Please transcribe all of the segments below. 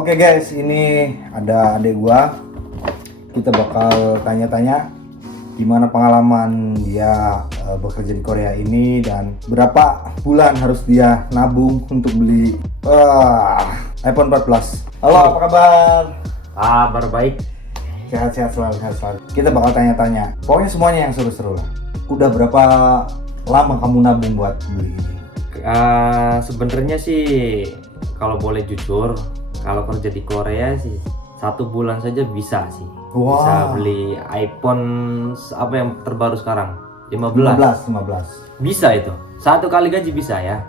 Oke guys, ini ada adik gua. Kita bakal tanya-tanya gimana pengalaman dia bekerja di Korea ini dan berapa bulan harus dia nabung untuk beli iPhone 14 Plus. Halo, apa kabar? Kabar baik. Sehat-sehat selalu, sehat selalu. Kita bakal tanya-tanya. Pokoknya semuanya yang seru-seru lah. Udah berapa lama kamu nabung buat beli ini? Sebenarnya sih kalau boleh jujur, kalau kerja di Korea sih 1 bulan saja bisa sih. Wah. Bisa beli iPhone apa yang terbaru sekarang? 15. 15. Bisa itu. 1 kali gaji bisa ya.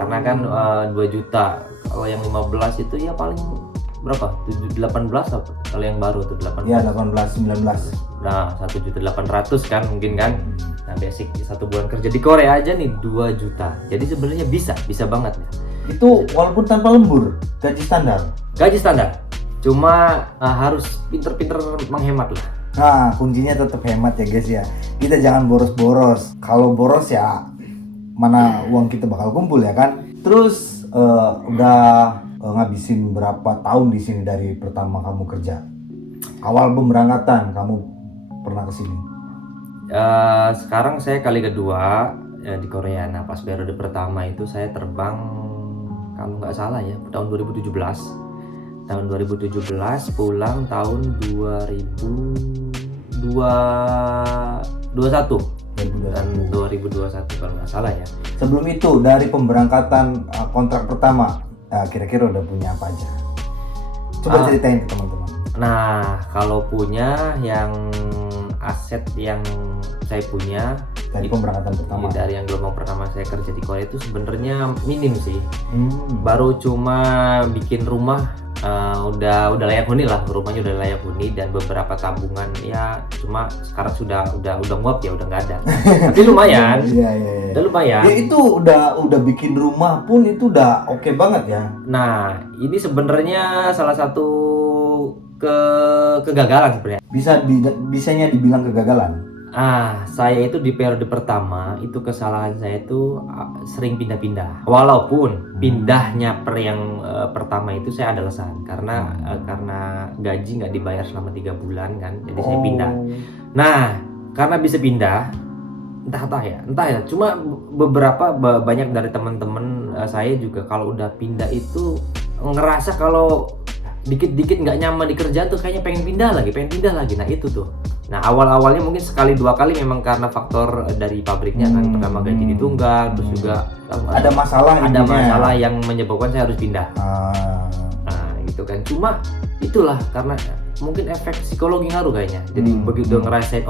Karena kan 2 juta. Kalau yang 15 itu ya paling berapa? 18 apa? Kalau yang baru tuh 18. Ya 18, 19. Nah, 1.800.000 kan mungkin kan. Nah, basic 1 bulan kerja di Korea aja nih 2 juta. Jadi sebenarnya bisa banget ya. Itu walaupun tanpa lembur, gaji standar. Gaji standar. Cuma harus pinter-pinter menghemat lah. Nah, kuncinya tetap hemat ya guys ya. Kita jangan boros-boros. Kalau boros ya mana uang kita bakal kumpul ya kan. Terus udah ngabisin berapa tahun di sini dari pertama kamu kerja? Awal pemberangkatan kamu pernah ke sini? Sekarang saya kali kedua di Korea. Nah, pas periode pertama itu saya terbang, kalau nggak salah ya, tahun 2017. Tahun 2017 pulang tahun 2021 dan 2021 kalau nggak salah ya. Sebelum itu dari pemberangkatan kontrak pertama, kira-kira udah punya apa aja? Coba ceritain ke teman-teman. Nah, kalau punya yang aset yang saya punya dari pemberangkatan pertama, dari yang gelombang pertama saya kerja di Korea itu sebenarnya minim sih. Baru cuma bikin rumah, udah layak huni lah, rumahnya udah layak huni, dan beberapa tabungan ya cuma sekarang udah nguap ya, udah nggak ada. Tapi lumayan. Iya. Udah lumayan. Ya itu udah bikin rumah pun itu udah oke banget ya. Nah, ini sebenarnya salah satu kegagalan sebenarnya. Bisanya dibilang kegagalan. Saya itu di periode pertama itu kesalahan saya itu sering pindah-pindah. Walaupun pindahnya yang pertama itu saya ada alasan karena gaji nggak dibayar selama 3 bulan kan, jadi saya pindah. Nah, karena bisa pindah, entah ya. Cuma banyak dari teman-teman saya juga kalau udah pindah itu ngerasa kalau dikit-dikit nggak nyaman di kerjaan tuh kayaknya pengen pindah lagi. Nah itu tuh. Nah awal-awalnya mungkin sekali 2 kali memang karena faktor dari pabriknya kan, pertama gaji ditunggal, terus juga ada masalah yang menyebabkan saya harus pindah. Nah gitu kan. Cuma itulah karena mungkin efek psikologi ngaruh kayaknya. Jadi begitu ngerasain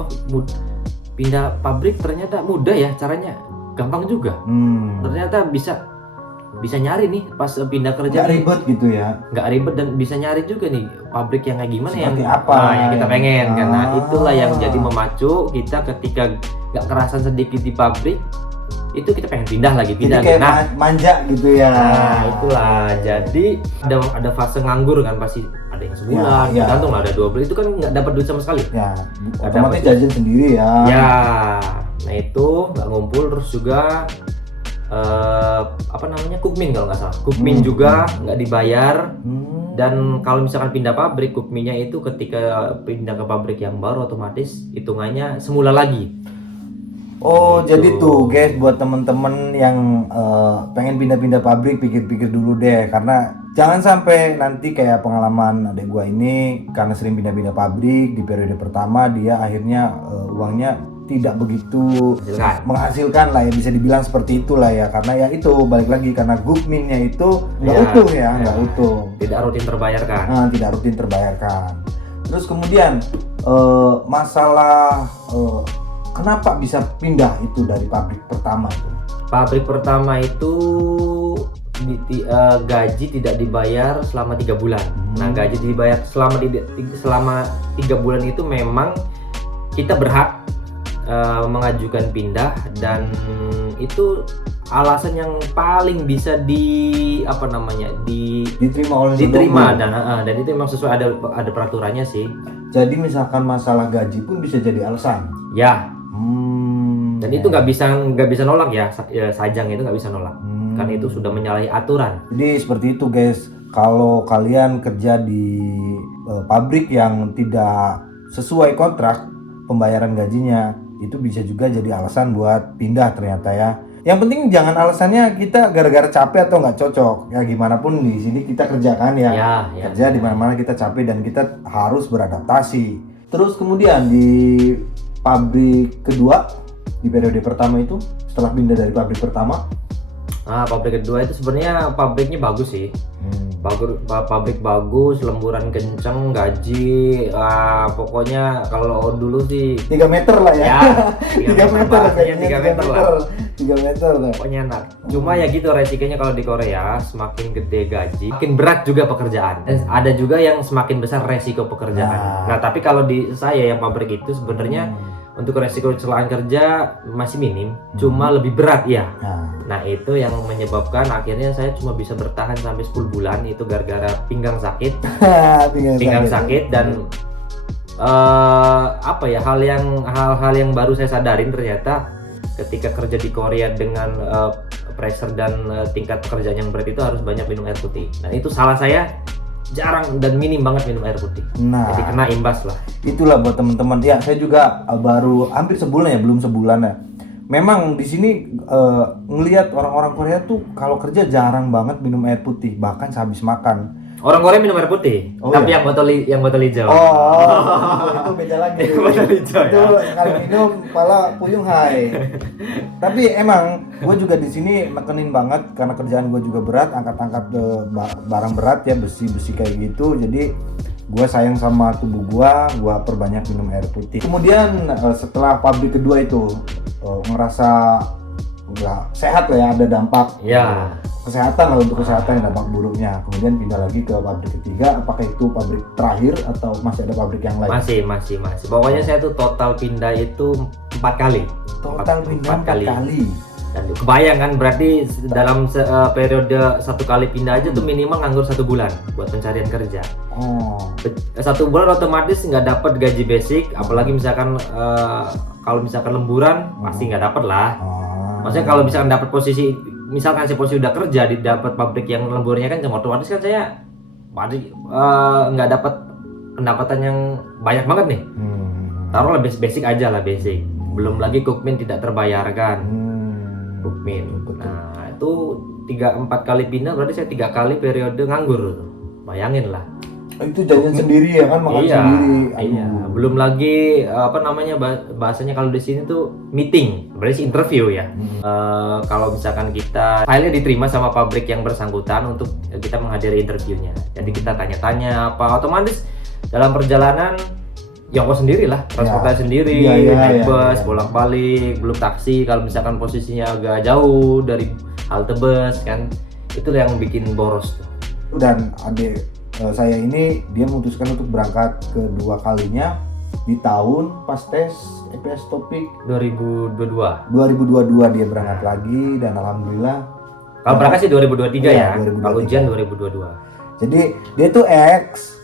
pindah pabrik ternyata mudah ya caranya, gampang juga. Ternyata bisa nyari nih pas pindah kerja. Nggak ribet gitu ya. Nggak ribet dan bisa nyari juga nih pabrik yang kayak gimana, seperti yang apa yang kita pengen. Karena itulah yang jadi memacu kita ketika nggak kerasan sedikit di pabrik itu kita pengen pindah lagi. Jadi kayak manja gitu ya. Nah itulah, jadi ada fase nganggur kan, pasti ada yang sebulan, tergantung lah, ada 2 bulan itu kan nggak dapat duit sama sekali ya, otomatis jajan sendiri ya. Nah itu nggak ngumpul, terus juga Kukmin kalau nggak salah, Kukmin juga nggak dibayar. Dan kalau misalkan pindah pabrik, Kukminnya itu ketika pindah ke pabrik yang baru otomatis hitungannya semula lagi. Gitu. Jadi tuh guys, buat temen-temen yang pengen pindah-pindah pabrik, pikir-pikir dulu deh, karena jangan sampai nanti kayak pengalaman adik gua ini, karena sering pindah-pindah pabrik di periode pertama dia akhirnya uangnya tidak begitu menghasilkan lah ya, bisa dibilang seperti itulah ya, karena ya itu balik lagi karena Gukminnya itu nggak utuh ya, nggak utuh, tidak rutin terbayarkan. Terus kemudian masalah kenapa bisa pindah itu dari pabrik pertama itu? Pabrik pertama itu gaji tidak dibayar selama 3 bulan. Nah, gaji dibayar selama 3 bulan itu memang kita berhak mengajukan pindah, dan itu alasan yang paling bisa diterima dan itu memang sesuai, ada peraturannya sih. Jadi misalkan masalah gaji pun bisa jadi alasan ya. Dan itu nggak bisa nolak ya, Sajang itu nggak bisa nolak karena itu sudah menyalahi aturan. Jadi seperti itu guys, kalau kalian kerja di pabrik yang tidak sesuai kontrak pembayaran gajinya, itu bisa juga jadi alasan buat pindah ternyata ya. Yang penting jangan alasannya kita gara-gara capek atau nggak cocok. Ya gimana pun di sini kita kerjakan ya. Kerja di mana-mana kita capek dan kita harus beradaptasi. Terus kemudian di pabrik kedua, di periode pertama itu, setelah pindah dari pabrik pertama, Pabrik kedua itu sebenarnya pabriknya bagus sih. Pabrik bagus, lemburan kenceng, gaji, pokoknya kalau dulu sih 3 meter lah ya. 3 meter, kayaknya 3 meter lah. 3 meter lah. Pokoknya enak. Cuma ya gitu resikonya kalau di Korea, semakin gede gaji, makin berat juga pekerjaan. Ada juga yang semakin besar resiko pekerjaan. Nah, tapi kalau di saya yang pabrik itu sebenarnya untuk resiko kecelakaan kerja masih minim, cuma lebih berat ya. Nah, itu yang menyebabkan akhirnya saya cuma bisa bertahan sampai 10 bulan itu gara-gara pinggang sakit. pinggang sakit dan hal-hal yang baru saya sadarin ternyata ketika kerja di Korea dengan pressure dan tingkat pekerjaan yang berat itu harus banyak minum air putih. Nah, itu salah saya, jarang dan minim banget minum air putih. Jadi kena imbas lah. Itulah buat teman-teman. Ya, saya juga baru hampir sebulan ya, belum sebulan ya. Memang di sini ngelihat orang-orang Korea tuh kalau kerja jarang banget minum air putih, bahkan sehabis makan. Orang Korea minum air putih, tapi ya? yang botol hijau. Itu beda lagi. Botol hijau. Itu sekali minum malah puyung hai. Tapi emang gue juga di sini nekenin banget karena kerjaan gue juga berat, angkat-angkat barang berat ya, besi-besi kayak gitu. Jadi gue sayang sama tubuh gue perbanyak minum air putih. Kemudian setelah pabrik kedua itu ngerasa nggak sehat lah ya, ada dampak kesehatan lah, untuk kesehatan dampak buruknya. Kemudian pindah lagi ke pabrik ketiga. Apakah itu pabrik terakhir atau masih ada pabrik yang lain? Masih. Pokoknya saya tuh total pindah itu 4 kali. Total pindah 4 kali. Dan kebayang kan, berarti dalam periode 1 kali pindah aja tuh minimal nganggur 1 bulan buat pencarian kerja. 1 bulan otomatis nggak dapat gaji basic, apalagi misalkan kalau misalkan lemburan pasti nggak dapat lah. Maksudnya kalau misalkan dapat posisi, misalkan saya posisi udah kerja di dapat pabrik yang lemburnya kan, otomatis kan saya nggak dapat pendapatan yang banyak banget nih. Taruhlah basic aja lah, basic. Belum lagi cookmin tidak terbayarkan. Cookmin. Nah, itu 3-4 kali pindah berarti saya 3 kali periode nganggur. Bayangin lah. Itu jajan sendiri ya kan, makan sendiri. Iya. Belum lagi bahasanya kalau di sini tuh meeting, berarti interview ya. Kalau misalkan kita filenya diterima sama pabrik yang bersangkutan untuk kita menghadiri interviewnya. Jadi kita tanya-tanya apa, otomatis dalam perjalanan ya ongkos sendiri lah, transportasi sendiri, naik bus, bolak-balik, belum taksi kalau misalkan posisinya agak jauh dari halte bus kan, itu yang bikin boros tuh. Dan adik saya ini dia memutuskan untuk berangkat kedua kalinya di tahun pas tes EPS Topik 2022 dia berangkat lagi, dan alhamdulillah kalau berangkat sih 2023 ya, 2023. kalau ujian 2022. Jadi dia tuh X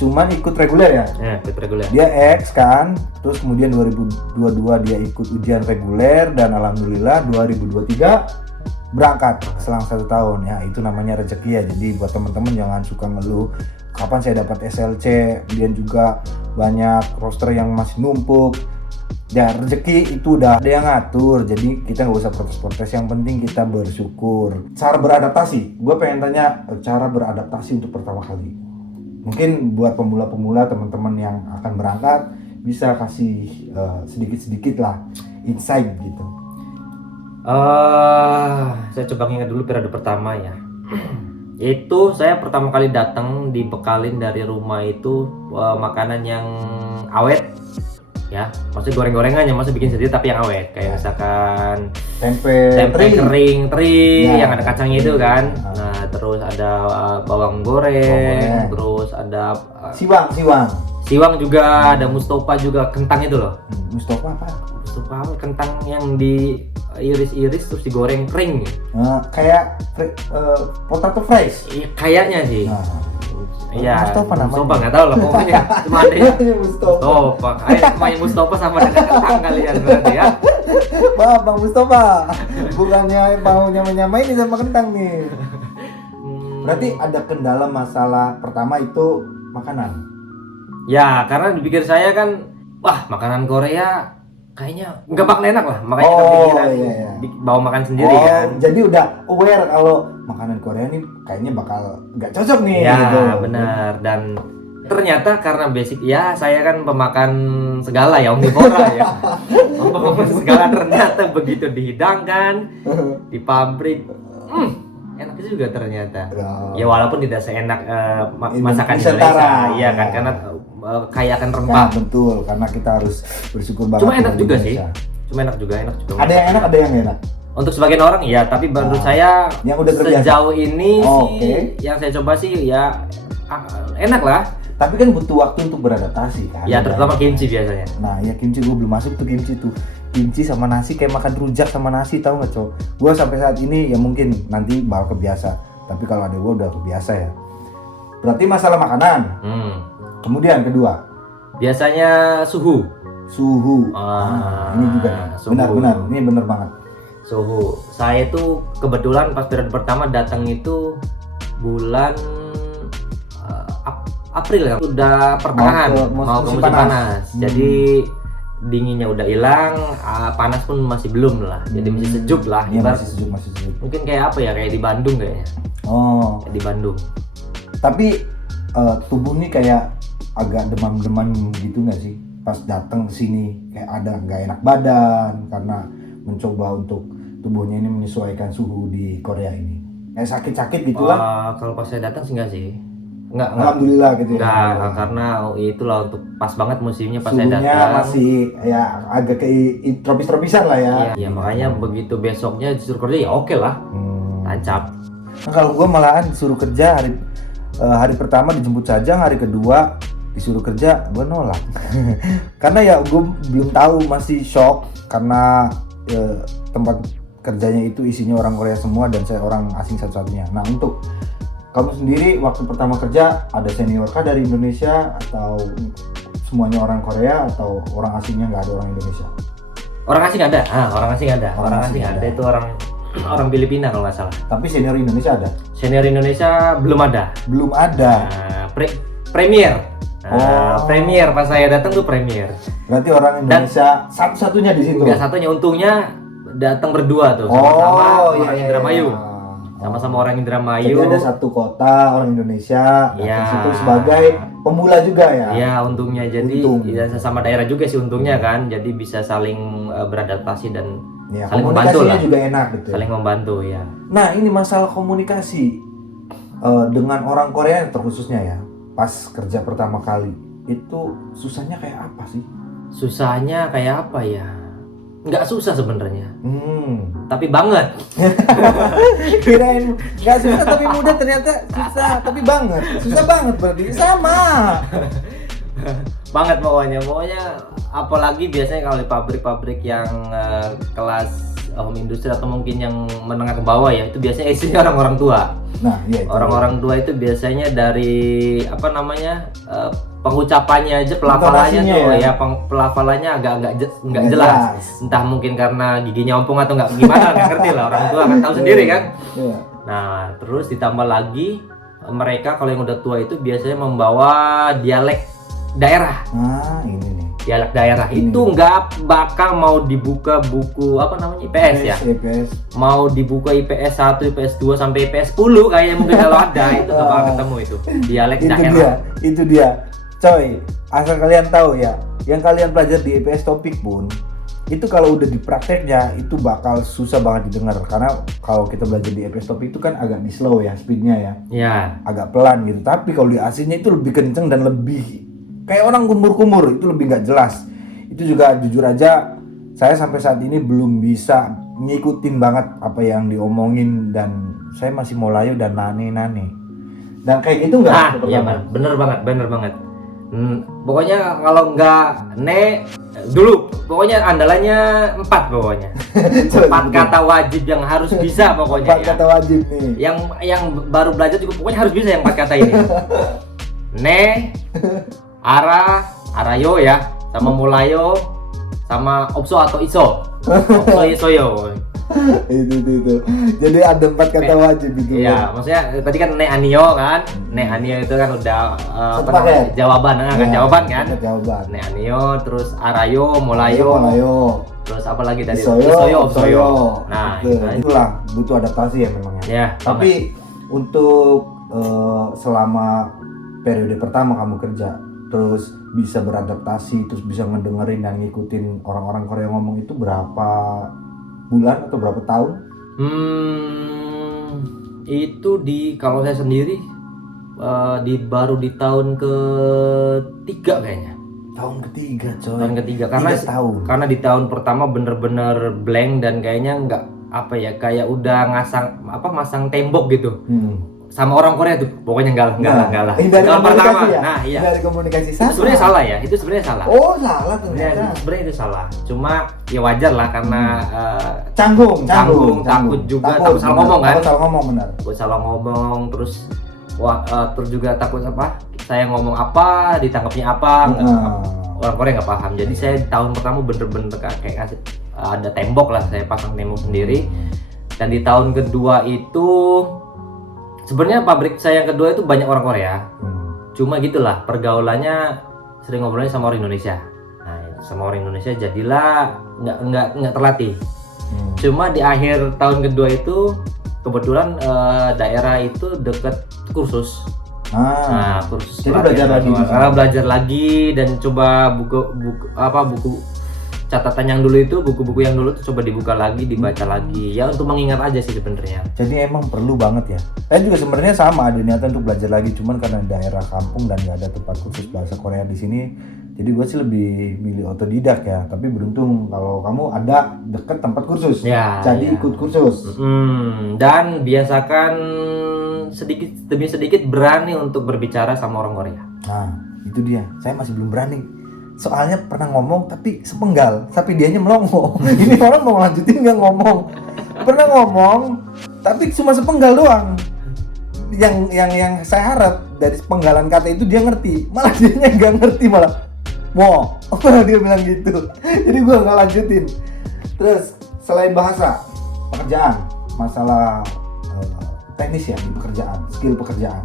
cuman ikut reguler ya. Ikut reguler. Dia X kan, terus kemudian 2022 dia ikut ujian reguler, dan alhamdulillah 2023 berangkat selang 1 tahun. Ya itu namanya rezeki ya. Jadi buat teman-teman jangan suka ngeluh kapan saya dapat SLC, kemudian juga banyak roster yang masih numpuk. Ya rezeki itu udah ada yang ngatur, jadi kita nggak usah protes-protes, yang penting kita bersyukur. Cara beradaptasi, gue pengen tanya cara beradaptasi untuk pertama kali. Mungkin buat pemula-pemula, teman-teman yang akan berangkat bisa kasih sedikit-sedikit lah insight gitu. Saya coba ingat dulu periode pertama ya. Itu saya pertama kali datang dibekalin dari rumah itu makanan yang awet ya, maksudnya goreng-gorengannya, maksudnya bikin sendiri tapi yang awet, kayak misalkan tempe kering yang ada kacangnya itu kan. Nah, terus ada bawang goreng, terus ada siwang juga, ada Mustofa juga, kentang itu loh. Mustofa kentang yang diiris-iris terus digoreng kering. Kayak potato fries. Kayaknya sih. Iya, Mustofa nggak tahu lah pokoknya. Cuma ada Mustofa. Namanya Mustofa sama dengan kentang kalian berarti ya. Bang Mustofa, bukannya baunya menyamai ini sama kentang nih. Berarti ada kendala masalah pertama itu makanan. Ya, karena dipikir saya kan, wah makanan Korea kayaknya nggak bakal enak lah, makanya Oh, kepikiran iya. bawa makan sendiri kan. Jadi udah aware kalau makanan Korea nih kayaknya bakal nggak cocok nih. Ya gitu. benar, dan ternyata karena basic ya saya kan pemakan segala ya, omnivora ya. Pemakan segala, ternyata begitu dihidangkan di pabrik, enak juga ternyata. Oh. Ya walaupun tidak seenak masakan Nusantara. Indonesia, iya kan, karena kaya akan rempah. Nah, betul, karena kita harus bersyukur banget. Cuma enak tinggal di juga sih. Indonesia. Cuma enak juga. Ada yang enak, ada yang nggak enak. Untuk sebagian orang iya, tapi menurut saya yang udah terbiasa. sejauh ini Oh, sih yang saya coba sih ya enak lah. Tapi kan butuh waktu untuk beradaptasi kan. Ya terutama kimchi biasanya. Nah ya kimchi gue belum masuk tuh kimchi tuh. Kimchi sama nasi kayak makan rujak sama nasi, tahu nggak cowok? Gue sampai saat ini ya mungkin nanti bakal kebiasa. Tapi kalau ada gue udah kebiasa ya. Berarti masalah makanan. Kemudian kedua, biasanya suhu. Ini juga nih. Suhu. Benar-benar, ini benar banget. Suhu. Saya itu kebetulan pas periode pertama datang itu bulan April ya, udah pertengahan mau ke musim panas. Jadi dinginnya udah hilang, panas pun masih belum lah. Jadi masih sejuk lah. Iya, masih sejuk. Mungkin kayak apa ya, kayak di Bandung kayaknya. Oh. Kayak di Bandung. Tapi tubuh nih kayak agak demam-demam gitu nggak sih? Pas datang ke sini kayak ada nggak enak badan karena mencoba untuk tubuhnya ini menyesuaikan suhu di Korea ini. Kayak sakit-sakit gitu lah. Kalau pas saya datang sih enggak sih. Enggak. Alhamdulillah gitu ya. Enggak, karena itulah untuk pas banget musimnya pas saya Suhunya datang. masih ya agak kayak tropis-tropisan lah ya. Iya, makanya begitu besoknya disuruh kerja ya oke lah. Tancap. Nah, kalau gua malahan disuruh kerja hari pertama dijemput saja, hari kedua disuruh kerja gue nolak. Karena ya gue belum tahu, masih shock karena tempat kerjanya itu isinya orang Korea semua dan saya orang asing satu-satunya. Nah, untuk kamu sendiri waktu pertama kerja ada senior kah dari Indonesia atau semuanya orang Korea atau orang asingnya nggak ada orang Indonesia? Orang asing ada. Orang asing ada. Orang asing asing ada. ada. Itu orang Filipina kalau nggak salah. Tapi senior Indonesia ada? Senior Indonesia belum ada. Belum ada. Premier. Premier pas saya datang tuh premier. Berarti orang Indonesia satu-satunya di situ. Enggak satunya, untungnya datang berdua tuh sama orang Indramayu. Sama-sama orang Indramayu. Jadi ada satu kota orang Indonesia di Ya. situ sebagai pemula juga ya. Iya, untungnya jadi ya, sesama daerah juga sih untungnya kan. Jadi bisa saling beradaptasi dan Ya, saling membantu lah. komunikasinya juga enak gitu. Saling membantu ya. Nah, ini masalah komunikasi dengan orang Korea terkhususnya ya. Pas kerja pertama kali itu susahnya kayak apa sih? Susahnya kayak apa ya? Nggak susah sebenarnya, tapi banget. Kirain nggak susah tapi mudah, ternyata susah tapi banget. Susah banget berarti sama. Banget pokoknya apalagi biasanya kalau di pabrik-pabrik yang kelas home industry atau mungkin yang menengah ke bawah ya, itu biasanya isinya orang-orang tua. Nah, iya, Orang-orang tua itu biasanya dari pengucapannya aja, pelafalannya tuh ya, pelafalannya agak nggak jelas. Entah mungkin karena giginya ompong atau nggak gimana, nggak ngerti lah, orang tua kan tahu sendiri kan. Nah, terus ditambah lagi mereka kalau yang udah tua itu biasanya membawa dialek daerah. Nah, ini nih. Dialek daerah itu nggak bakal mau dibuka buku IPS ya. IPS. Mau dibuka IPS 1, IPS 2 sampai IPS 10 kayaknya mungkin kalau ada itu nggak bakal ketemu itu dialek daerah. Itu dia. Coy, asal kalian tahu ya, yang kalian pelajari di IPS topik pun itu kalau udah di prakteknya itu bakal susah banget didengar, karena kalau kita belajar di IPS topik itu kan agak di slow ya speednya ya. Ya. Agak pelan gitu. Tapi kalau di aslinya itu lebih kenceng dan lebih kayak orang kumur-kumur, itu lebih nggak jelas. Itu juga jujur aja saya sampai saat ini belum bisa ngikutin banget apa yang diomongin dan saya masih mau layu dan nane. Dan kayak gitu nggak? Iya bener banget. Pokoknya kalau nggak dulu, pokoknya andalannya 4 pokoknya. 4 kata wajib yang harus bisa pokoknya. 4 kata wajib nih. Yang baru belajar juga pokoknya harus bisa yang 4 kata ini. Arayo ya, sama mulayo, sama opso atau iso. Opso isoyo. Itu. Jadi ada 4 kata wajib itu. Iya, maksudnya tadi kan ne anio kan. Ne anio itu kan udah Satu apa namanya, paket. jawaban kan Ya, jawaban kan. paket jawaban. Ne anio, terus arayo, molayo, Ayo. terus apa lagi tadi? Isoyo, Obsoyo. Nah, Betul. Itulah butuh adaptasi ya memang ya. ya, Tapi untuk selama periode pertama kamu kerja, terus bisa beradaptasi, terus bisa ngedengerin dan ngikutin orang-orang Korea ngomong itu berapa bulan atau berapa tahun? Itu kalau saya sendiri baru di tahun ketiga kayaknya. Tahun ketiga, coy. Tahun ketiga karena 3 tahun. karena di tahun pertama bener-bener blank dan kayaknya nggak apa ya, kayak udah masang tembok gitu sama orang Korea tuh, pokoknya enggak lah. Ini dari Tahun komunikasi pertama, ya? nah iya. Dari komunikasi Itu salah. sebenarnya salah ya, itu sebenarnya salah. Oh, salah Ya, ternyata. sebenarnya itu salah. Cuma ya wajar lah karena Canggung. takut juga, takut salah ngomong kan? Takut salah ngomong, benar. gue salah ngomong, terus terus juga takut saya ngomong apa ditangkapnya apa, orang Korea nggak paham. Jadi saya di tahun pertama bener-bener kayak kasih ada tembok lah, saya pasang tembok sendiri. Dan di tahun kedua itu sebenarnya pabrik saya yang kedua itu banyak orang Korea. Cuma gitulah pergaulannya, sering ngobrolnya sama orang Indonesia. Nah, sama orang Indonesia jadilah nggak terlatih. Cuma di akhir tahun kedua itu kebetulan daerah itu deket kursus. Nah, kursus jadi belajar lagi. Belajar lagi dan coba buku catatan yang dulu itu, buku-buku yang dulu tuh coba dibuka lagi, dibaca lagi. Ya untuk mengingat aja sih sebenarnya. Jadi emang perlu banget ya. Saya juga sebenarnya sama ada niatan untuk belajar lagi, cuman karena daerah kampung dan nggak ada tempat khusus bahasa Korea di sini, jadi gue sih lebih milih otodidak ya. Tapi beruntung kalau kamu ada deket tempat kursus, Ya, jadi ya. ikut kursus. Dan biasakan sedikit demi sedikit berani untuk berbicara sama orang Korea. Nah, itu dia. Saya masih belum berani. Soalnya pernah ngomong tapi sepenggal, tapi dianya melongo. Ini orang mau lanjutin nggak ngomong. Pernah ngomong tapi cuma sepenggal doang. Yang saya harap dari sepenggalan kata itu dia ngerti, malah dianya nggak ngerti malah. Wow, dia bilang gitu. Jadi gua nggak lanjutin. Terus selain bahasa, pekerjaan, masalah teknis ya di pekerjaan, skill pekerjaan.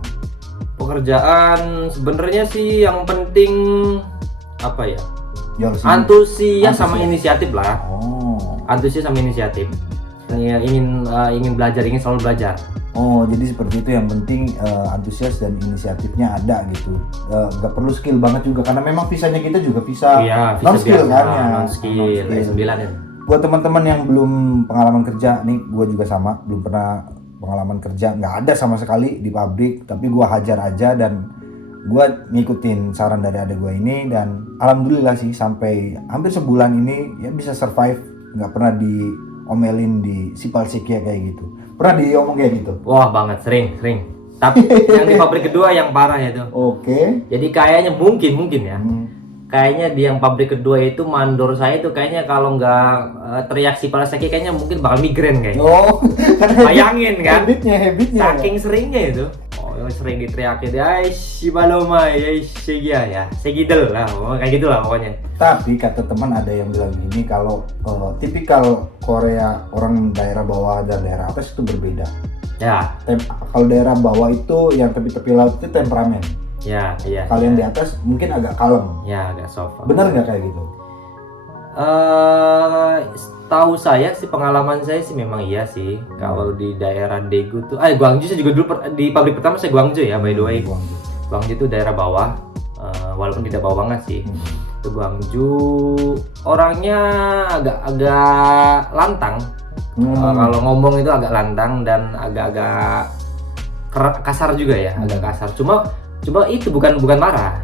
Pekerjaan sebenarnya sih yang penting apa ya? Antusias sama inisiatif lah. Antusias sama inisiatif. Ingin belajar, ingin selalu belajar. Oh, jadi seperti itu, yang penting antusias dan inisiatifnya ada gitu. Nggak perlu skill banget juga karena memang visanya kita juga visa non skill kan ya. Non skill. S9 ya. Buat teman-teman yang belum pengalaman kerja nih, gue juga sama, belum pernah pengalaman kerja, nggak ada sama sekali di pabrik, tapi gue hajar aja dan gue ngikutin saran dari adik gue ini dan alhamdulillah sih sampai hampir sebulan ini ya bisa survive, nggak pernah diomelin di sipal-sikia kayak gitu. Pernah diomong kayak gitu? Wah banget, sering. Tapi yang di pabrik kedua yang parah ya tuh. Oke. Jadi kayaknya mungkin ya. Kayaknya di yang pabrik kedua itu mandor saya itu kayaknya kalau nggak teriak sipal-sikia kayaknya mungkin bakal migrain kayaknya. Oh, karena Bayangin kan? habitnya. Saking seringnya itu. Sering diteriakin, ay shibaloma, ay segia ya, segidel lah, kayak gitulah pokoknya. Tapi kata teman ada yang bilang gini, kalau tipikal Korea orang daerah bawah dan daerah atas itu berbeda. Ya. Kalau daerah bawah itu yang tepi-tepi laut itu temperamen. Ya. Kalau yang di atas mungkin agak kalem. Ya, agak soft. Benar nggak kayak gitu? Tahu saya sih, pengalaman saya sih memang iya sih. Kalau di daerah Daegu tuh, Gwangju saya juga dulu di pabrik pertama saya Gwangju ya, by the way. Gwangju itu daerah bawah, walaupun tidak bawah banget sih. Itu Gwangju orangnya agak lantang. Kalau ngomong itu agak lantang dan agak kasar juga ya, agak kasar. Cuma itu bukan marah.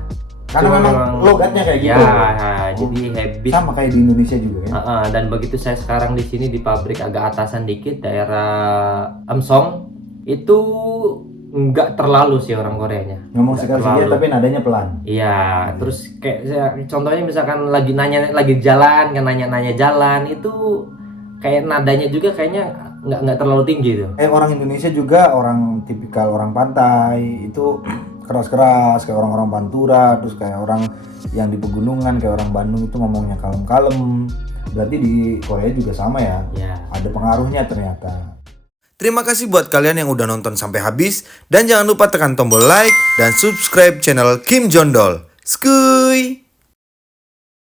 Karena memang logatnya kayak gitu. Ya, jadi habit. Sama kayak di Indonesia juga ya. Dan begitu saya sekarang di sini di pabrik agak atasan dikit, daerah Amsong, itu nggak terlalu sih orang Koreanya. Ngomong sekali-sekali tapi nadanya pelan. Iya, terus kayak contohnya misalkan lagi jalan, kan nanya jalan, itu kayak nadanya juga kayaknya nggak terlalu tinggi tuh. Orang Indonesia juga orang tipikal orang pantai itu keras-keras kayak orang-orang Pantura, terus kayak orang yang di pegunungan kayak orang Bandung itu ngomongnya kalem-kalem. Berarti di Korea juga sama ya? Ya. Ada pengaruhnya ternyata. Terima kasih buat kalian yang udah nonton sampai habis. Dan jangan lupa tekan tombol like dan subscribe channel Kim Jondol. Skuy!